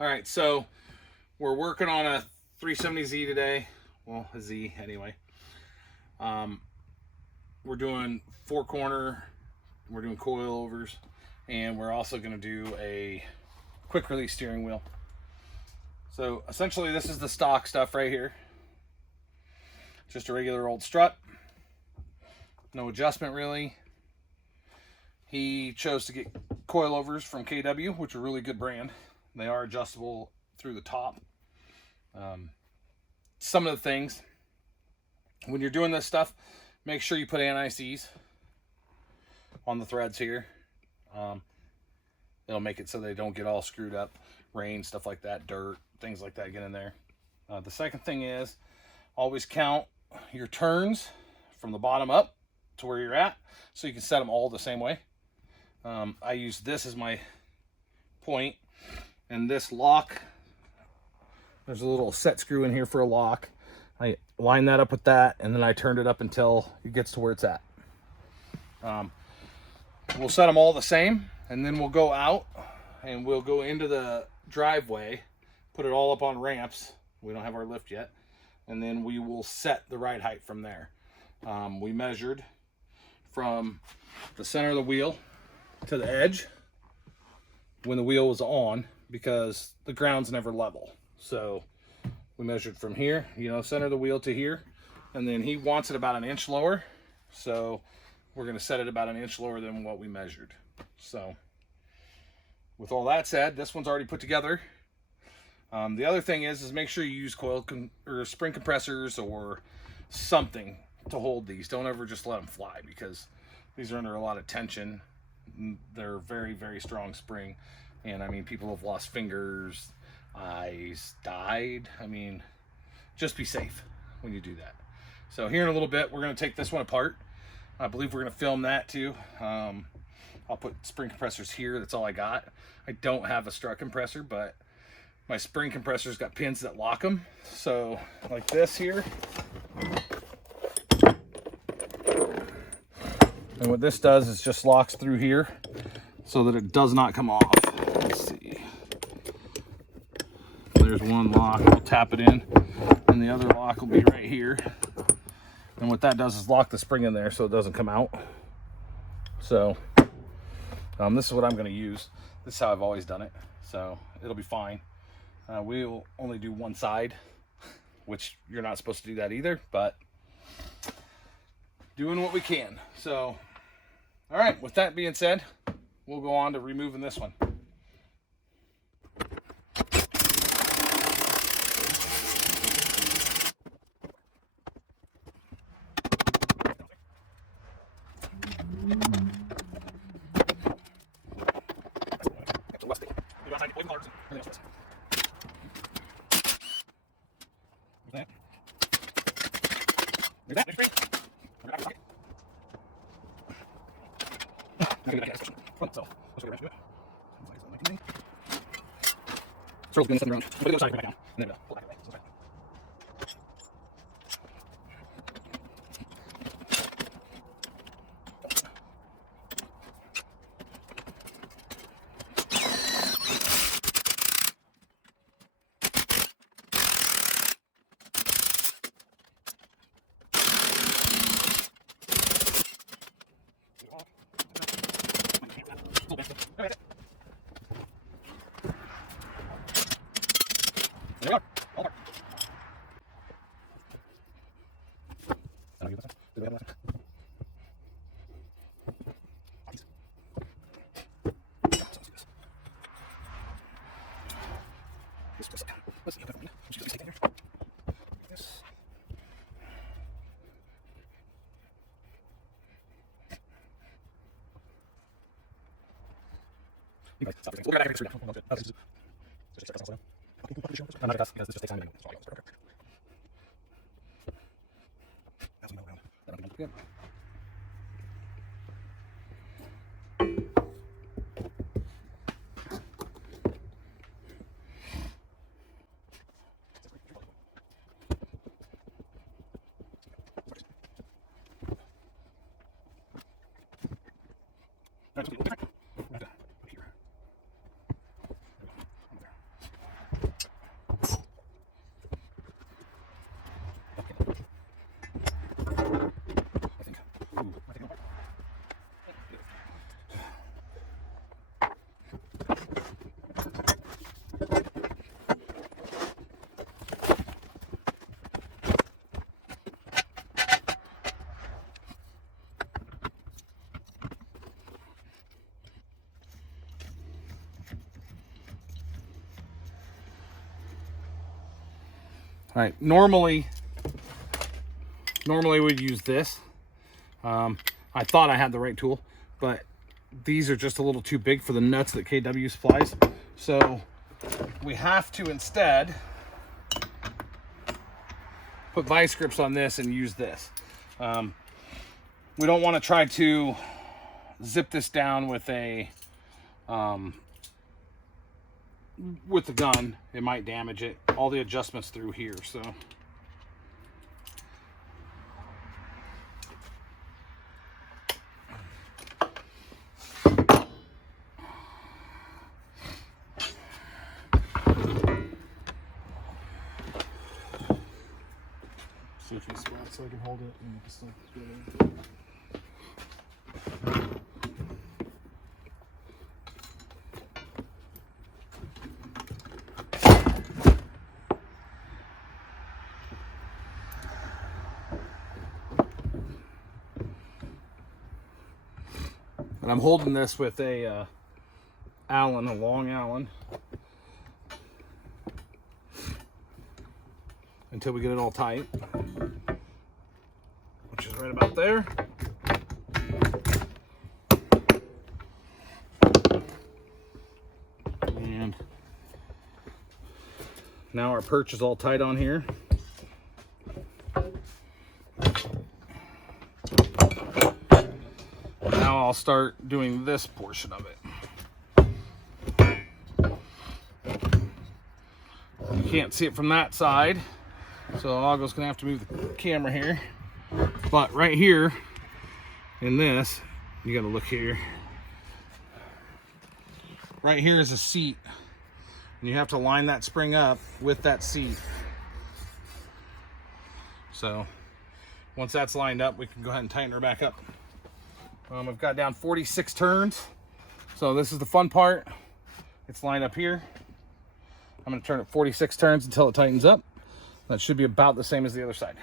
All right, so we're working on a 370Z today. Well, a Z anyway. We're doing 4-corner, we're doing coilovers, and we're also going to do a quick release steering wheel. So essentially this is the stock stuff right here. Just a regular old strut. No adjustment really. He chose to get coilovers from KW, which are a really good brand. They are adjustable through the top. Some of the things, when you're doing this stuff, make sure you put anti-seize on the threads here. It'll make it so they don't get all screwed up. Rain, stuff like that, dirt, things like that get in there. The second thing is always count your turns from the bottom up to where you're at, so you can set them all the same way. I use this as my point, and this lock, there's a little set screw in here for a lock. I line that up with that, and then I turned it up until it gets to where it's at. We'll set them all the same, and then we'll go out and we'll go into the driveway, put it all up on ramps. We don't have our lift yet. And then we will set the ride height from there. We measured from the center of the wheel to the edge when the wheel was on, because the ground's never level. So we measured from here, center of the wheel to here, and then he wants it about an inch lower. So we're going to set it about an inch lower than what we measured. So with all that said, this one's already put together. The other thing is make sure you use or spring compressors or something to hold these. Don't ever just let them fly, because these are under a lot of tension. They're very, very strong spring. And I mean, people have lost fingers, eyes, died. I mean, just be safe when you do that. So here in a little bit, we're going to take this one apart. I believe we're going to film that too. I'll put spring compressors here. That's all I got. I don't have a strut compressor, but my spring compressor's got pins that lock them. So like this here. And what this does is just locks through here so that it does not come off. Let's see. There's one lock. We'll tap it in, and the other lock will be right here. And what that does is lock the spring in there so it doesn't come out. So this is what I'm going to use. This is how I've always done it. So it'll be fine. We'll only do one side, which you're not supposed to do that either, but doing what we can. So, all right, with that being said, we'll go on to removing this one. Circle's good, nothing wrong. Put it aside, right down, and then pull back away. So it's there we are. All apart. Did we have last one? Let's see. You guys stop. We're gonna screw down. I'm not because this just takes time. That'll be good. All right, normally we'd use this. I thought I had the right tool, but these are just a little too big for the nuts that KW supplies. So we have to instead put vice grips on this and use this. We don't want to try to zip this down with the gun. It might damage it. All the adjustments through here, so. See if you spot so I can hold it and just like do it. And I'm holding this with a Allen, a long Allen, until we get it all tight, which is right about there. And now our perch is all tight on here. Now I'll start doing this portion of it. You can't see it from that side, so Ago's gonna have to move the camera here. But right here in this, you gotta look here. Right here is a seat, and you have to line that spring up with that seat. So once that's lined up, we can go ahead and tighten her back up. I've got down 46 turns. So this is the fun part. It's lined up here. I'm gonna turn it 46 turns until it tightens up. That should be about the same as the other side.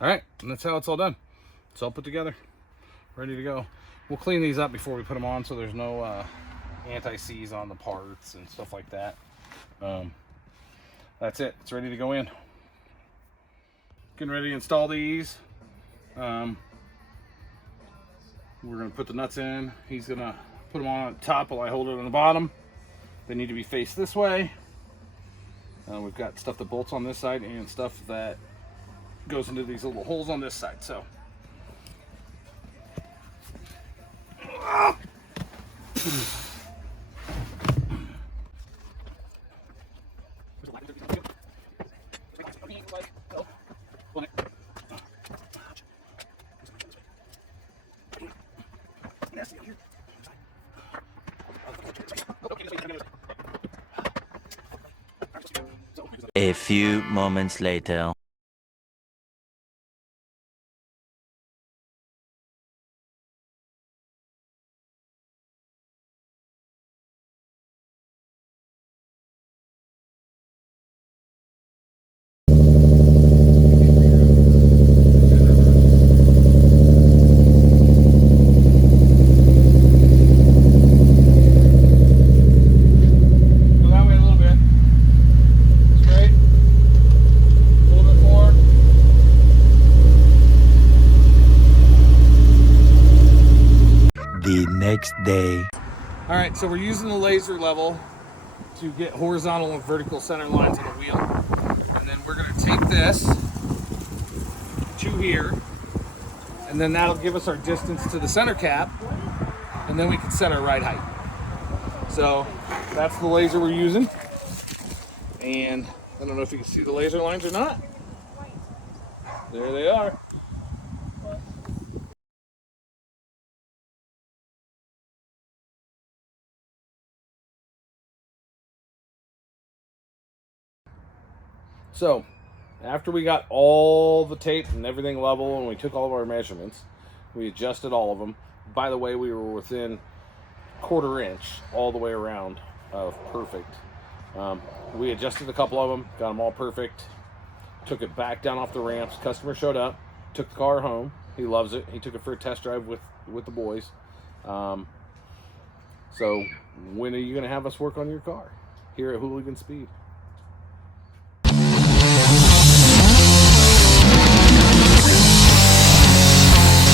All right, and that's how it's all done. It's all put together, ready to go. We'll clean these up before we put them on so there's no anti-seize on the parts and stuff like that. That's it. It's ready to go in. Getting ready to install these. We're going to put the nuts in. He's going to put them on top while I hold it on the bottom. They need to be faced this way. We've got stuff that bolts on this side and stuff that goes into these little holes on this side. So a few moments later. The next day. all right, so we're using the laser level to get horizontal and vertical center lines on the wheel. And then we're gonna take this to here, and then that'll give us our distance to the center cap, and then we can set our ride height. So that's the laser we're using. And I don't know if you can see the laser lines or not. There they are. So, after we got all the tape and everything level and we took all of our measurements, we adjusted all of them. By the way, we were within 1/4 inch all the way around of perfect. We adjusted a couple of them, got them all perfect, took it back down off the ramps. Customer showed up, took the car home. He loves it. He took it for a test drive with the boys. So when are you going to have us work on your car here at Hooligan Speed?